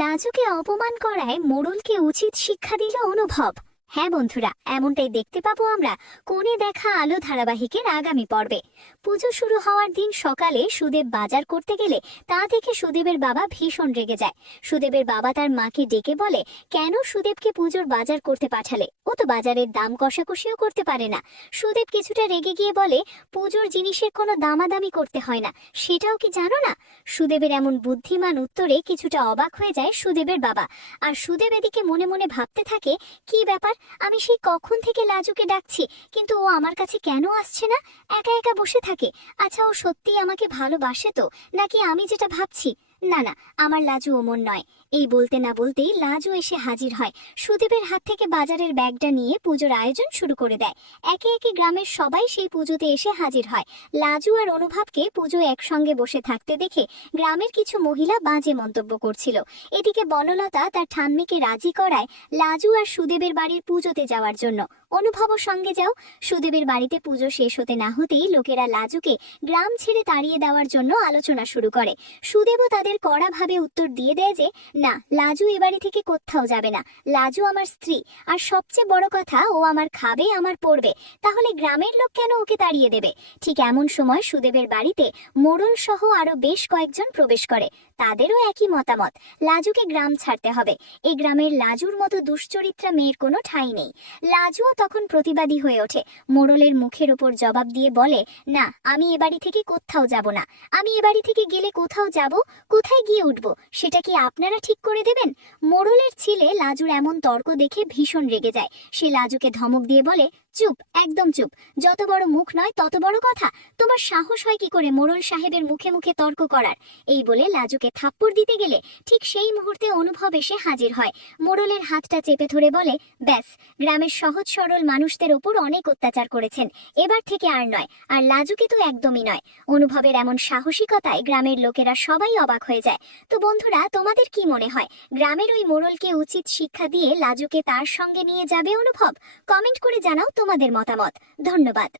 লাজুকে অপমান করায় মোড়লকে উচিত শিক্ষা দিল অনুভব। হ্যাঁ বন্ধুরা, এমনটাই দেখতে পাবো আমরা কোণে দেখা আলো ধারাবাহিকের আগামী পর্বে। পুজো শুরু হওয়ার দিন সকালে সুদেব বাজার করতে গেলে তা দেখে সুদেবের বাবা ভীষণ রেগে যায়। সুদেবের বাবা তার মাকে ডেকে বলে, কেন সুদেবকে পুজোর বাজার করতে পাঠালে? ও তো বাজারের দাম কষাকষিও করতে পারে না। সুদেব কিছুটা রেগে গিয়ে বলে, পুজোর জিনিসের কোনো দামাদামি করতে হয় না, সেটাও কি জানো না? সুদেবের এমন বুদ্ধিমান উত্তরে কিছুটা অবাক হয়ে যায় সুদেবের বাবা। আর সুদেব এদিকে মনে মনে ভাবতে থাকে, কি ব্যাপার, আমি সেই কখন থেকে লাজুকে ডাকছি, কিন্তু ও আমার কাছে কেন আসছে না? একা একা বসে থাকে। আচ্ছা, ও সত্যিই আমাকে ভালোবাসে তো, নাকি আমি যেটা ভাবছি? না না, আমার লাজু অমন নয়। এই বলতে না বলতেই লাজু এসে হাজির হয়। সুদেবের হাত থেকে বাজারের ব্যাগটা নিয়ে পুজোর আয়োজন শুরু করে দেয়। একে একে গ্রামের সবাই সেই পুজোতে এসে হাজির হয়। লাজু আর অনুভবকে পুজো একসঙ্গে বসে থাকতে দেখে গ্রামের কিছু মহিলা বাজে মন্তব্য করছিল। এদিকে বনলতা তার ঠাম্মিকে রাজি করায় লাজু আর সুদেবের বাড়ির পুজোতে যাওয়ার জন্য। অনুভবও সঙ্গে যাও। সুদেবের বাড়িতে পুজো শেষ হতে না হতেই লোকেরা লাজুকে গ্রাম ছেড়ে তাড়িয়ে দেওয়ার জন্য আলোচনা শুরু করে। সুদেবও তাদের কড়াভাবে উত্তর দিয়ে দেয় যে না, লাজু এ বাড়ি থেকে কোথাও যাবে না। লাজু আমার স্ত্রী, আর সবচেয়ে বড় কথা, ও আমার খাবে, আমার পড়বে। তাহলে গ্রামের লোক কেন ওকে তাড়িয়ে দেবে? ঠিক এমন সময় সুদেবের বাড়িতে মোড়ল সহ আরো বেশ কয়েকজন প্রবেশ করে। তাদেরও একই মতামত, লাজুকে গ্রাম ছাড়তে হবে। এই গ্রামের লাজুর মতো দুশ্চরিত্রা মেয়ের কোনো ঠাঁই নেই। লাজুও তখন প্রতিবাদী হয়ে ওঠে। মোড়লের মুখের ওপর জবাব দিয়ে বলে, না, আমি এ বাড়ি থেকে কোথাও যাব না। আমি এ বাড়ি থেকে গেলে কোথাও যাব, কোথায় গিয়ে উঠব, সেটা কি আপনারা ঠিক করে দেবেন? মোড়লের ছেলে লাজুর এমন তর্ক দেখে ভীষণ রেগে যায়। সে লাজুকে ধমক দিয়ে বলে, চুপ, একদম চুপ। যত বড় মুখ নয় তত বড় কথা। তোমার সাহস হয় কি করে মোড়ল সাহেবের মুখে মুখে তর্ক করার? এই বলে লাজুকে থাপ্পড় দিতে গেলে ঠিক সেই মুহূর্তে অনুভব এসে হাজির হয়। মোড়লের হাতটা চেপে ধরে বলে, ব্যাস, গ্রামের সহজ সরল মানুষদের ওপর অনেক অত্যাচার করেছেন, এবার থেকে আর নয়। আর লাজুকে তো একদমই নয়। অনুভবের এমন সাহসিকতায় গ্রামের লোকেরা সবাই অবাক হয়ে যায়। তো বন্ধুরা, তোমাদের কি মনে হয়, গ্রামের ওই মোড়লকে উচিত শিক্ষা দিয়ে লাজুকে তার সঙ্গে নিয়ে যাবে অনুভব? কমেন্ট করে জানাও তোমাদের মতামত। ধন্যবাদ।